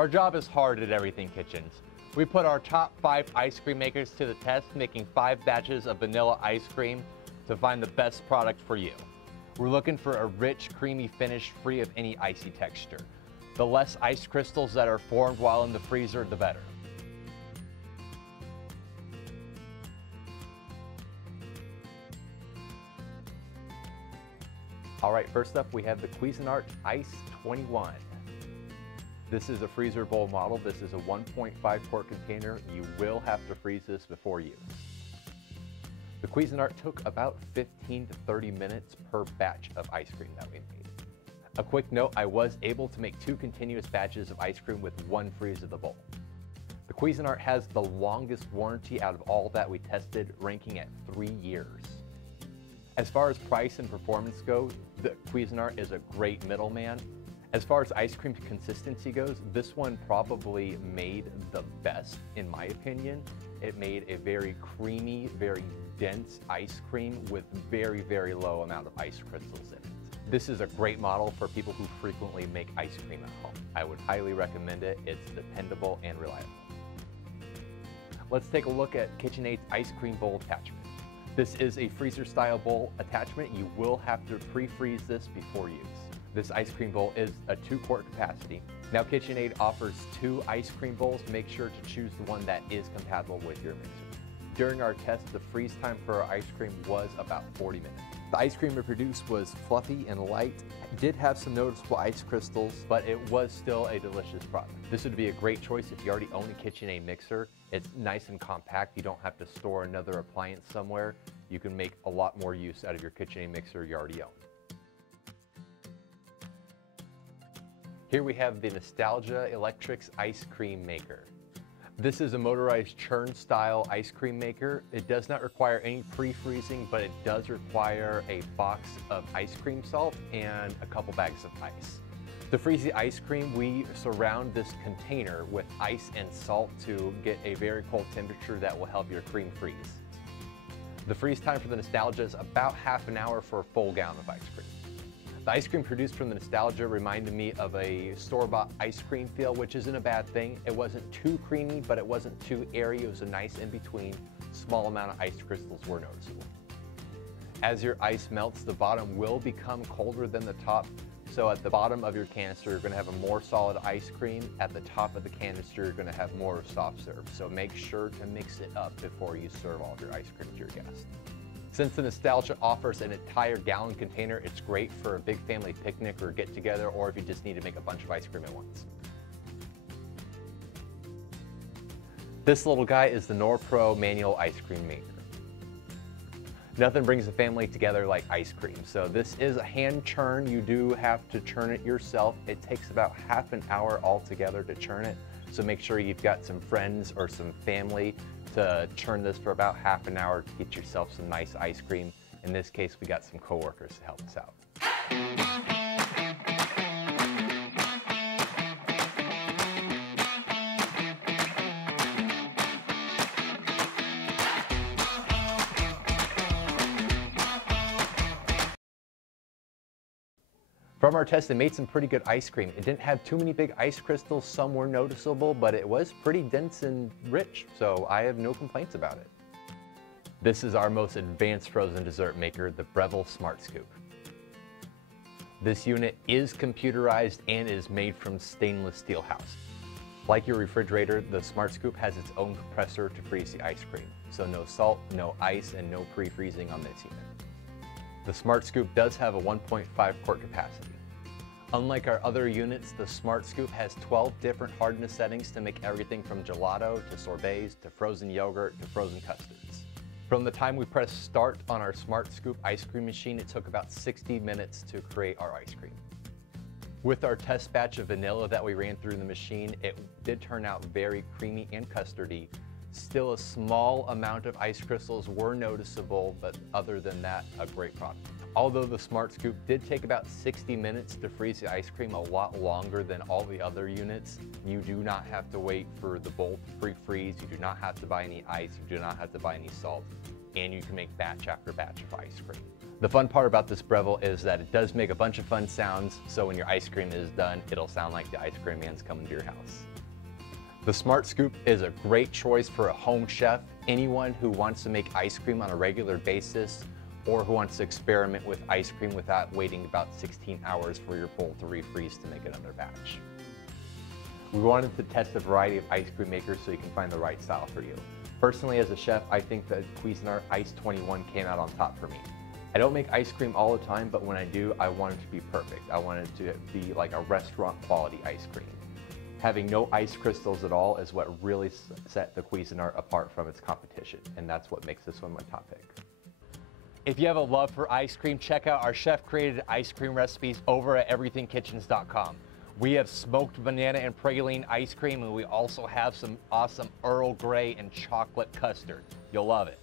Our job is hard at Everything Kitchens. We put our top 5 ice cream makers to the test, making 5 batches of vanilla ice cream to find the best product for you. We're looking for a rich, creamy finish free of any icy texture. The less ice crystals that are formed while in the freezer, the better. All right, first up we have the Cuisinart Ice 21. This is a freezer bowl model. This is a 1.5 quart container. You will have to freeze this before use. The Cuisinart took about 15 to 30 minutes per batch of ice cream that we made. A quick note, I was able to make 2 continuous batches of ice cream with 1 freeze of the bowl. The Cuisinart has the longest warranty out of all that we tested, ranking at 3 years. As far as price and performance go, the Cuisinart is a great middleman. As far as ice cream consistency goes, this one probably made the best, in my opinion. It made a very creamy, very dense ice cream with very, very low amount of ice crystals in it. This is a great model for people who frequently make ice cream at home. I would highly recommend it. It's dependable and reliable. Let's take a look at KitchenAid's ice cream bowl attachment. This is a freezer style bowl attachment. You will have to pre-freeze this before use. This ice cream bowl is a 2 quart capacity. Now KitchenAid offers 2 ice cream bowls. Make sure to choose the one that is compatible with your mixer. During our test, the freeze time for our ice cream was about 40 minutes. The ice cream it produced was fluffy and light. It did have some noticeable ice crystals, but it was still a delicious product. This would be a great choice if you already own a KitchenAid mixer. It's nice and compact. You don't have to store another appliance somewhere. You can make a lot more use out of your KitchenAid mixer you already own. Here we have the Nostalgia Electrics Ice Cream Maker. This is a motorized churn style ice cream maker. It does not require any pre-freezing, but it does require a box of ice cream salt and a couple bags of ice. To freeze the ice cream, we surround this container with ice and salt to get a very cold temperature that will help your cream freeze. The freeze time for the Nostalgia is about half an hour for a full gallon of ice cream. The ice cream produced from the Nostalgia reminded me of a store-bought ice cream feel, which isn't a bad thing. It wasn't too creamy, but it wasn't too airy. It was a nice in-between. Small amount of ice crystals were noticeable. As your ice melts, the bottom will become colder than the top. So at the bottom of your canister, you're going to have a more solid ice cream. At the top of the canister, you're going to have more soft serve. So make sure to mix it up before you serve all of your ice cream to your guests. Since the Nostalgia offers an entire gallon container, it's great for a big family picnic or get together, or if you just need to make a bunch of ice cream at once. This little guy is the Norpro manual ice cream maker. Nothing brings a family together like ice cream. So this is a hand churn. You do have to churn it yourself. It takes about half an hour altogether to churn it. So make sure you've got some friends or some family to churn this for about half an hour to get yourself some nice ice cream. In this case, we got some coworkers to help us out. From our test, it made some pretty good ice cream. It didn't have too many big ice crystals. Some were noticeable, but it was pretty dense and rich, so I have no complaints about it. This is our most advanced frozen dessert maker, the Breville Smart Scoop. This unit is computerized and is made from stainless steel house. Like your refrigerator, the Smart Scoop has its own compressor to freeze the ice cream. So no salt, no ice, and no pre-freezing on this unit. The Smart Scoop does have a 1.5 quart capacity. Unlike our other units, the Smart Scoop has 12 different hardness settings to make everything from gelato to sorbets to frozen yogurt to frozen custards. From the time we pressed start on our Smart Scoop ice cream machine, it took about 60 minutes to create our ice cream. With our test batch of vanilla that we ran through the machine, it did turn out very creamy and custardy. Still, a small amount of ice crystals were noticeable, but other than that, a great product. Although the Smart Scoop did take about 60 minutes to freeze the ice cream, a lot longer than all the other units, you do not have to wait for the bowl to pre-freeze, you do not have to buy any ice, you do not have to buy any salt, and you can make batch after batch of ice cream. The fun part about this Breville is that it does make a bunch of fun sounds, so when your ice cream is done, it'll sound like the ice cream man's coming to your house. The Smart Scoop is a great choice for a home chef, anyone who wants to make ice cream on a regular basis, or who wants to experiment with ice cream without waiting about 16 hours for your bowl to refreeze to make another batch. We wanted to test a variety of ice cream makers so you can find the right style for you. Personally, as a chef, I think the Cuisinart Ice 21 came out on top for me. I don't make ice cream all the time, but when I do, I want it to be perfect. I want it to be like a restaurant quality ice cream. Having no ice crystals at all is what really set the Cuisinart apart from its competition, and that's what makes this one my top pick. If you have a love for ice cream, check out our chef-created ice cream recipes over at everythingkitchens.com. We have smoked banana and praline ice cream, and we also have some awesome Earl Grey and chocolate custard. You'll love it.